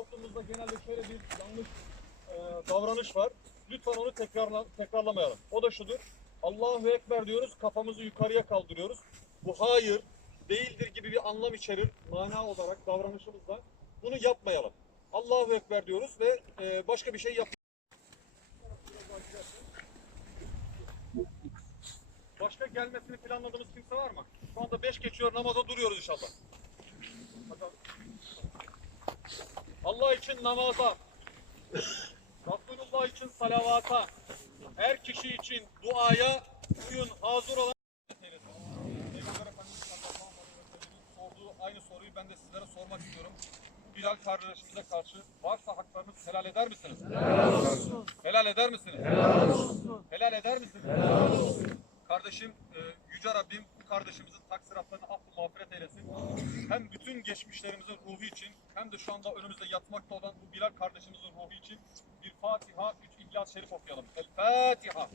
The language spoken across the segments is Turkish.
toplumumuzda genelde şöyle bir yanlış e, davranış var. Lütfen onu tekrarla, tekrarlamayalım. O da şudur. Allahu Ekber diyoruz, kafamızı yukarıya kaldırıyoruz. Bu hayır, değildir gibi bir anlam içerir mana olarak davranışımızda. Bunu yapmayalım. Allahu Ekber diyoruz ve e, başka bir şey yap. Başka gelmesini planladığımız kimse var mı? Şu anda 5 geçiyor namaza duruyoruz inşallah. Bakalım. İçin namaza, Resulullah için salavata, her kişi için duaya uyun hazır olan sorduğu aynı soruyu ben de sizlere sormak istiyorum. Bilal kardeşimize karşı varsa haklarınızı helal eder misiniz? Helal olsun. Helal eder misiniz? Helal olsun. Helal eder misiniz? Helal olsun. Kardeşim, e, Yüce Rabbim kardeşimizin taksiratlarını affı mağfiret eylesin. Hem bütün geçmişlerimizin ruhu için hem de şu anda önümüzde yatmakta olan bu Bilal kardeşimizin ruhu için bir Fatiha, üç İhlas Şerif okuyalım. El Fatiha.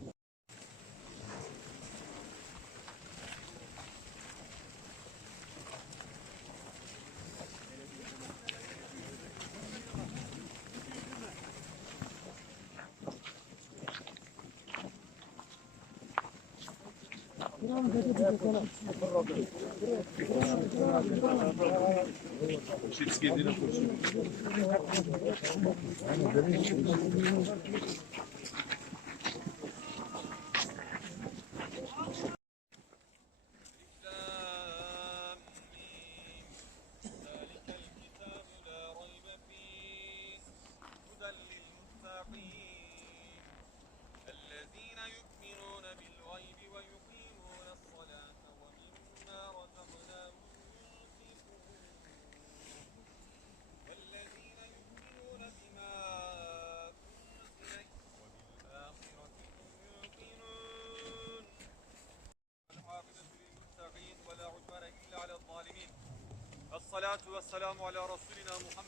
لام ميم. ذلك الكتاب لا ريب فيه هدى للمتقين على الظالمين. الصلاة والسلام على رسولنا محمد